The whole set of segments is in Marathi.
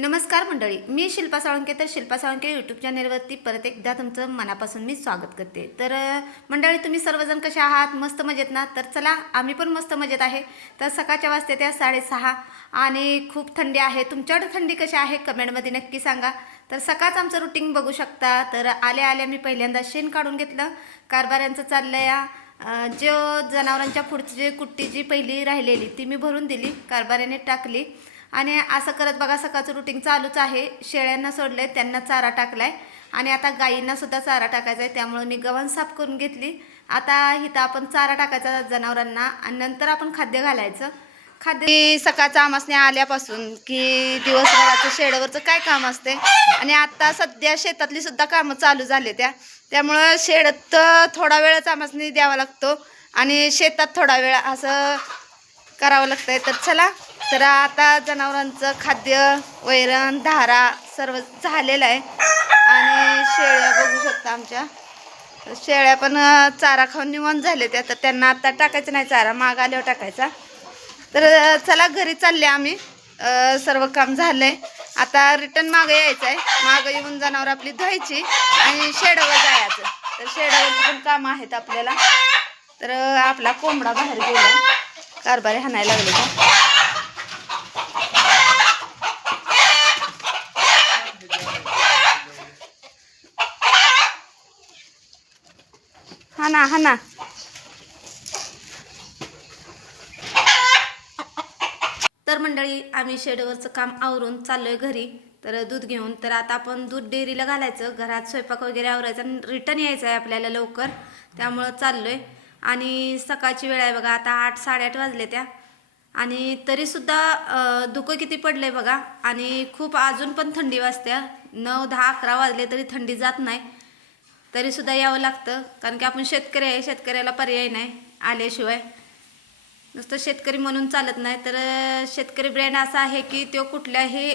नमस्कार मंडळी, मी शिल्पा साळुंके. तर शिल्पा साळुंके यूट्यूब चॅनेलवरती परत एकदा तुमचं मनापासून मी स्वागत करते. तर मंडळी, तुम्ही सर्वजण कसे आहात? मस्त मजेत ना? तर चला, आम्ही पण मस्त मजेत आहे. तर सकाळच्या वाजते त्या 6:30 आणि खूप थंडी आहे. तुमच्याकडे थंडी कशी आहे कमेंटमध्ये नक्की सांगा. तर सकाळचं आमचं रुटीन बघू शकता. तर आल्या आल्या मी पहिल्यांदा शेण काढून घेतलं. कारभाऱ्यांचं चाललं या जो जनावरांच्या पुढची जी कुट्टी जी पहिली राहिलेली ती मी भरून दिली, कारभाऱ्याने टाकली. आणि असं करत बघा सकाळचं रुटीन चालूच आहे. शेळ्यांना सोडले, त्यांना चारा टाकलाय आणि आता गायींना सुद्धा चारा टाकायचा आहे. त्यामुळे मी गव्हाण साफ करून घेतली. आता इथं आपण चारा टाकायचा जनावरांना आणि नंतर आपण खाद्य घालायचं. खाद्य सकाळचं आमासने आल्यापासून की दिवसभराचं शेडवरचं काय काम असते आणि आता सध्या शेतातली सुद्धा कामं चालू झाले त्यामुळं शेडत थोडा वेळच आमासने द्यावा लागतो आणि शेतात थोडा वेळ असं करावं लागतंय. तर चला, तर आता जनावरांचं खाद्य, वैरण, धारा सर्व झालेलं आहे आणि शेळ्या बघू शकता आमच्या. तर शेळ्या पण चारा खाऊन निवांत झाले तर त्यांना आता टाकायचं नाही चारा, माग आल्यावर टाकायचा. तर चला, घरी चालले आम्ही. सर्व काम झालंय. आता रिटर्न मागं यायचं आहे. मागं येऊन जनावर आपली धुवायची आणि शेडावर जायचं. तर शेडावरची पण कामं आहेत आपल्याला. तर आपला कोंबडा बाहेर गेला, कारभारी हाणायला लागले का. हा ना. तर मंडळी, आम्ही शेडवरचं काम आवरून चाललोय घरी. तर दूध घेऊन, तर आता आपण दूध डेअरीला घालायचं, घरात स्वयंपाक वगैरे आवरायचा आणि रिटर्न यायचं आहे आपल्याला लवकर. त्यामुळं चाललोय. आणि सकाळची वेळ आहे बघा, आता 8-8:30 वाजले त्या. आणि तरीसुद्धा धुकं किती पडलंय बघा. आणि खूप अजून पण थंडी वाजत्या. 9-10-11 वाजले तरी थंडी जात नाही. तरीसुद्धा यावं लागतं, कारण की आपण शेतकरी आहे, शेतकऱ्याला पर्याय नाही आल्याशिवाय. नुसतं शेतकरी म्हणून चालत नाही. तर शेतकरी ब्रँड असा आहे की तो कुठल्याही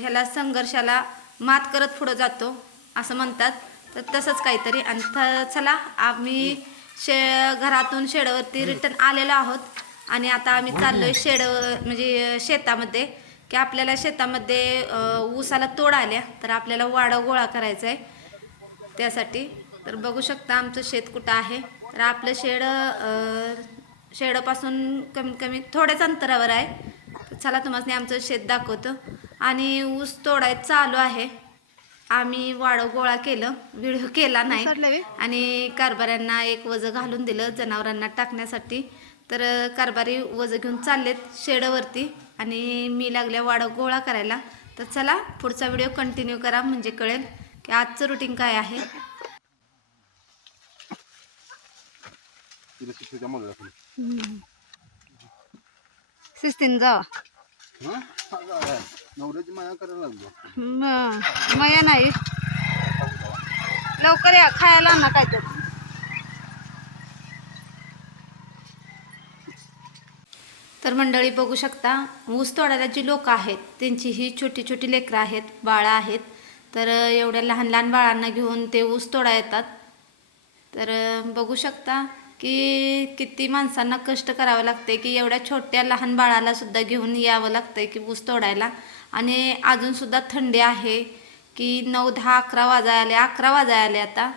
ह्याला संघर्षाला मात करत पुढं जातो असं म्हणतात. तर तसंच काहीतरी. आणि चला, आम्ही घरातून शेडावरती रिटर्न आलेलो आहोत आणि आता आम्ही चाललोय म्हणजे शेतामध्ये. की आपल्याला शेतामध्ये ऊसाला तोड आल्या, तर आपल्याला वाडा गोळा करायचा आहे त्यासाठी. तर बघू शकता आमचं शेत कुठं आहे. तर आपलं शेडापासून कमीत कमी थोड्याच अंतरावर आहे. तर चला, तुम्हाला आमचं शेत दाखवतो. आणि ऊस तोडाय चालू आहे. आम्ही वाडं गोळा केलं, व्हिडिओ केला नाही. आणि कारभाऱ्यांना एक वजं घालून दिलं जनावरांना टाकण्यासाठी. तर कारभारी वजं घेऊन चाललेत शेडावरती आणि मी लागल्या वाडं गोळा करायला. तर चला, पुढचा व्हिडिओ कंटिन्यू करा, म्हणजे कळेल की आजचं रुटीन काय आहे. शिस्तीन जावा. मया नाही, लवकर या, खायला ना काय तर. तर मंडळी बघू शकता, ऊस तोडायला जी लोक आहेत त्यांची ही छोटी छोटी लेकरं आहेत, बाळं आहेत. तर एवढ्या लहान लहान बाळांना घेऊन ते ऊस तोडा येतात. तर बघू शकता की किती माणसांना कष्ट करावं लागते, की एवढ्या छोट्या लहान बाळाला सुद्धा घेऊन यावं लागतंय की ऊस तोडायला. आणि अजूनसुद्धा थंडी आहे की 9-10-11 वाजायला 11 वाजायला आता,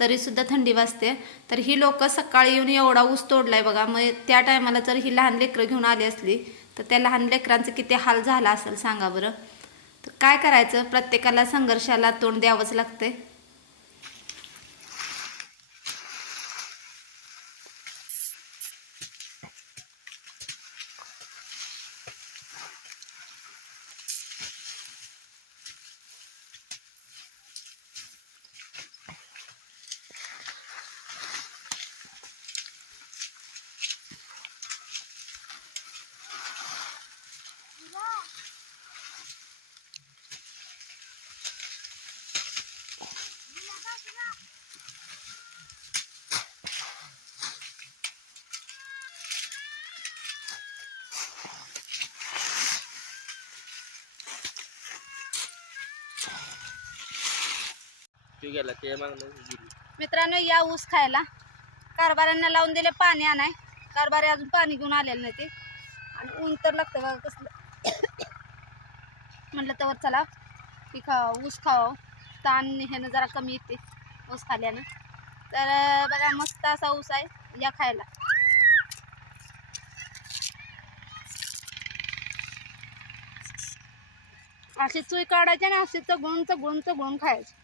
तरीसुद्धा थंडी वाजते. तर ही लोक सकाळी येऊन एवढा ऊस तोडलाय बघा. मग त्या टायमाला जर ही लहान लेकरं घेऊन आली असली तर त्या लहान लेकरांचं किती हाल झाला असेल सांगा बरं. तर काय करायचं, प्रत्येकाला संघर्षाला तोंड द्यावंच लागतंय. मित्रांनो, या ऊस खायला. कारभाऱ्यांना लावून दिले पाणी आणाय. कारभारी अजून पाणी घेऊन आलेलं नाही ते. आणि ऊन तर लागतं बघा कसलं. म्हटलं तर चला की ऊस खावं, ताण ह्यानं जरा कमी येते ऊस खाल्यानं. तर बघा मस्त असा ऊस आहे, या खायला. अशी चुई काढायची ना, अशी चगळून खायची.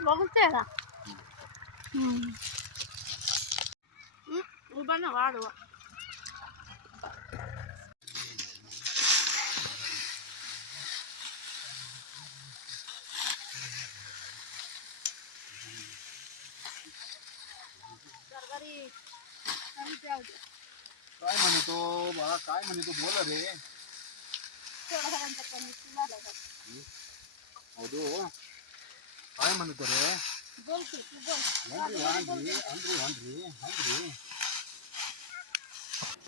बघते का उभा ना वाढवा. काय म्हणतो बाळा, काय म्हणतो बोल रे. हौदू काय म्हणतो रे.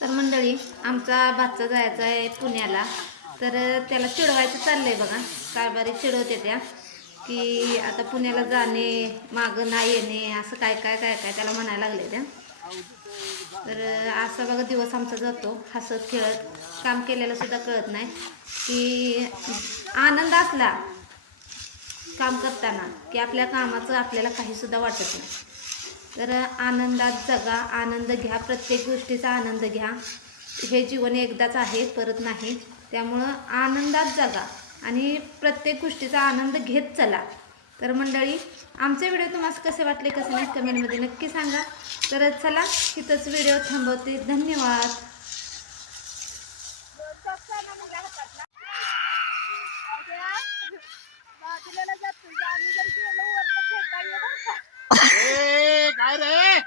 तर मंडळी आमचा भाचा जायचा आहे पुण्याला. तर त्याला चिडवायचं चाललंय बघा. कारभारी चिडवते त्या की आता पुण्याला जाणे, मागं नाही येणे, असं काय काय काय काय त्याला म्हणायला लागले त्या. तर असा बघा दिवस आमचा जातो हसत खेळत. काम केलेलं सुद्धा कळत नाही की आनंद असला काम करताना की आपल्या कामाचं आपल्याला काहीसुद्धा वाटत नाही. तर आनंदात जगा, आनंद घ्या, प्रत्येक गोष्टीचा आनंद घ्या. हे जीवन एकदाच आहे, परत नाही. त्यामुळं आनंदात जगा आणि प्रत्येक गोष्टीचा आनंद घेत चला. तर मंडळी आमचे व्हिडिओ तुम्हाला कसे वाटले कसे नाही कमेंटमध्ये नक्की सांगा. तर चला इथंच व्हिडिओ थांबवते. धन्यवाद. काय रे